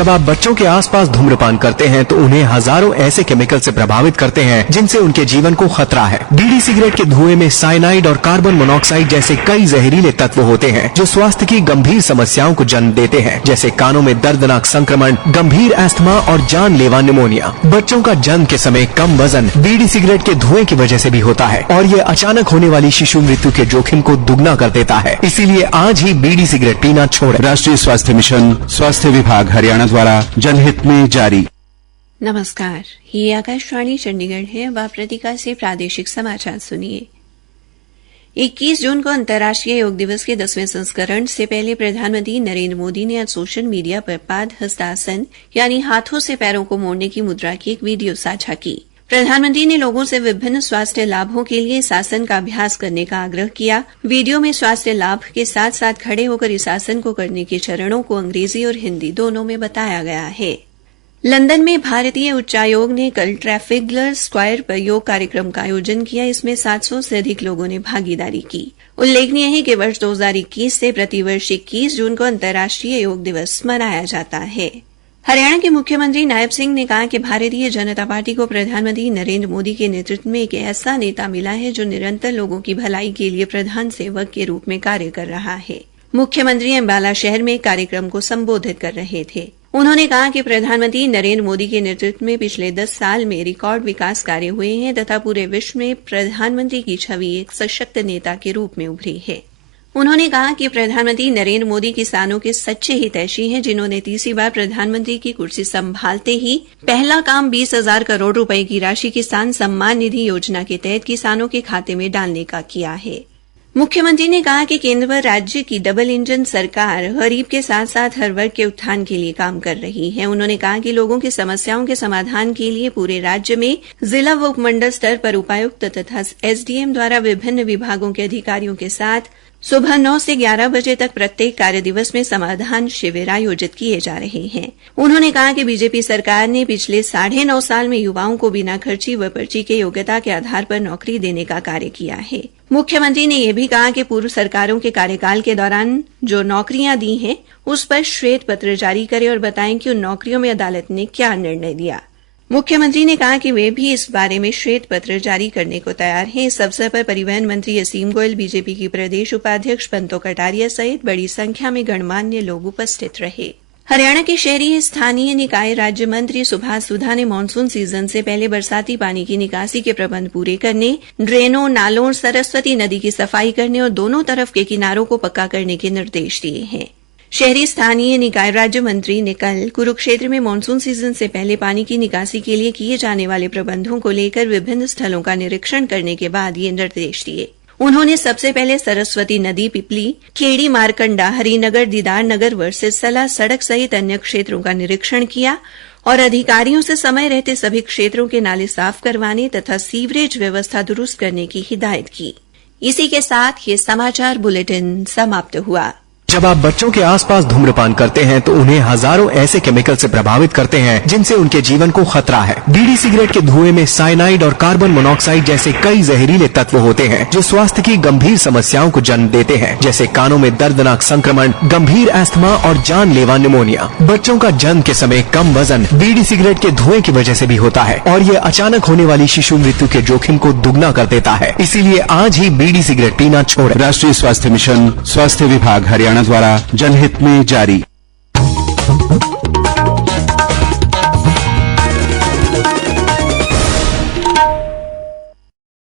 जब आप बच्चों के आसपास धूम्रपान करते हैं तो उन्हें हजारों ऐसे केमिकल से प्रभावित करते हैं जिनसे उनके जीवन को खतरा है। बीड़ी सिगरेट के धुएं में साइनाइड और कार्बन मोनोऑक्साइड जैसे कई जहरीले तत्व होते हैं जो स्वास्थ्य की गंभीर समस्याओं को जन्म देते हैं, जैसे कानों में दर्दनाक संक्रमण, गंभीर अस्थमा और जानलेवा निमोनिया। बच्चों का जन्म के समय कम वजन बीड़ी सिगरेट के धुएं की वजह से भी होता है और ये अचानक होने वाली शिशु मृत्यु के जोखिम को दुगना कर देता है। इसीलिए आज ही बीड़ी सिगरेट पीना छोड़ें। राष्ट्रीय स्वास्थ्य मिशन, स्वास्थ्य विभाग हरियाणा द्वारा जनहित में जारी। नमस्कार, ये आकाशवाणी चंडीगढ़ है। अब आप प्रतिका से प्रादेशिक समाचार सुनिए। 21 जून को अंतर्राष्ट्रीय योग दिवस के 10वें संस्करण से पहले प्रधानमंत्री नरेंद्र मोदी ने आज सोशल मीडिया पर पाद हस्तासन यानी हाथों से पैरों को मोड़ने की मुद्रा की एक वीडियो साझा की। प्रधानमंत्री ने लोगों से विभिन्न स्वास्थ्य लाभों के लिए इस आसन का अभ्यास करने का आग्रह किया। वीडियो में स्वास्थ्य लाभ के साथ साथ खड़े होकर इस आसन को करने के चरणों को अंग्रेजी और हिंदी दोनों में बताया गया है। लंदन में भारतीय उच्चायोग ने कल ट्रैफिगलर स्क्वायर पर योग कार्यक्रम का आयोजन किया। इसमें 700 से अधिक लोगों ने भागीदारी की। उल्लेखनीय है कि वर्ष 2021 से प्रतिवर्ष 21 जून को अंतर्राष्ट्रीय योग दिवस मनाया जाता है। हरियाणा के मुख्यमंत्री नायब सिंह ने कहा कि भारतीय जनता पार्टी को प्रधानमंत्री नरेंद्र मोदी के नेतृत्व में एक ऐसा नेता मिला है जो निरंतर लोगों की भलाई के लिए प्रधान सेवक के रूप में कार्य कर रहा है। मुख्यमंत्री अम्बाला शहर में एक कार्यक्रम को संबोधित कर रहे थे। उन्होंने कहा कि प्रधानमंत्री नरेंद्र मोदी के नेतृत्व में पिछले 10 साल में रिकॉर्ड विकास कार्य हुए हैं तथा पूरे विश्व में प्रधानमंत्री की छवि एक सशक्त नेता के रूप में उभरी है। उन्होंने कहा कि प्रधानमंत्री नरेंद्र मोदी किसानों के सच्चे हितैषी हैं, जिन्होंने तीसरी बार प्रधानमंत्री की कुर्सी संभालते ही पहला काम 20,000 करोड़ रुपए की राशि किसान सम्मान निधि योजना के तहत किसानों के खाते में डालने का किया है। मुख्यमंत्री ने कहा कि केंद्र व राज्य की डबल इंजन सरकार गरीब के साथ साथ हर वर्ग के उत्थान के लिए काम कर रही है। उन्होंने कहा कि लोगों की समस्याओं के समाधान के लिए पूरे राज्य में जिला व उपमंडल स्तर पर उपायुक्त तथा एसडीएम द्वारा विभिन्न विभागों के अधिकारियों के साथ सुबह 9 से 11 बजे तक प्रत्येक कार्य दिवस में समाधान शिविर आयोजित किए जा रहे हैं। उन्होंने कहा कि बीजेपी सरकार ने पिछले 9.5 साल में युवाओं को बिना खर्ची व पर्ची के योग्यता के आधार पर नौकरी देने का कार्य किया है। मुख्यमंत्री ने यह भी कहा कि पूर्व सरकारों के कार्यकाल के दौरान जो नौकरियां दी हैं उस पर श्वेत पत्र जारी करें और बताएं कि उन नौकरियों में अदालत ने क्या निर्णय दिया। मुख्यमंत्री ने कहा कि वे भी इस बारे में श्वेत पत्र जारी करने को तैयार हैं। इस अवसर पर परिवहन मंत्री असीम गोयल, बीजेपी की प्रदेश उपाध्यक्ष पंतो कटारिया सहित बड़ी संख्या में गणमान्य लोग उपस्थित रहे। हरियाणा के शहरी स्थानीय निकाय राज्य मंत्री सुभाष सुधा ने मानसून सीजन से पहले बरसाती पानी की निकासी के प्रबंध पूरे करने, ड्रेनों, नालों और सरस्वती नदी की सफाई करने और दोनों तरफ के किनारों को पक्का करने के निर्देश दिए हैं। शहरी स्थानीय निकाय राज्य मंत्री ने कल कुरुक्षेत्र में मानसून सीजन से पहले पानी की निकासी के लिए किए जाने वाले प्रबंधों को लेकर विभिन्न स्थलों का निरीक्षण करने के बाद ये निर्देश दिए। उन्होंने सबसे पहले सरस्वती नदी, पिपली, खेड़ी, मारकंडा, हरिनगर, दीदार नगर व सिरसला सड़क सहित अन्य क्षेत्रों का निरीक्षण किया और अधिकारियों से समय रहते सभी क्षेत्रों के नाले साफ करवाने तथा सीवरेज व्यवस्था दुरुस्त करने की हिदायत की। इसी के साथ ये समाचार बुलेटिन समाप्त हुआ। जब आप बच्चों के आसपास धूम्रपान करते हैं तो उन्हें हजारों ऐसे केमिकल से प्रभावित करते हैं जिनसे उनके जीवन को खतरा है। बीड़ी सिगरेट के धुएं में साइनाइड और कार्बन मोनोऑक्साइड जैसे कई जहरीले तत्व होते हैं जो स्वास्थ्य की गंभीर समस्याओं को जन्म देते हैं, जैसे कानों में दर्दनाक संक्रमण, गंभीर अस्थमा और जानलेवा निमोनिया। बच्चों का जन्म के समय कम वजन बीड़ी सिगरेट के धुएं की वजह से भी होता है और ये अचानक होने वाली शिशु मृत्यु के जोखिम को दुगना कर देता है। इसीलिए आज ही बीड़ी सिगरेट पीना छोड़ें। राष्ट्रीय स्वास्थ्य मिशन, स्वास्थ्य विभाग हरियाणा द्वारा जनहित में जारी।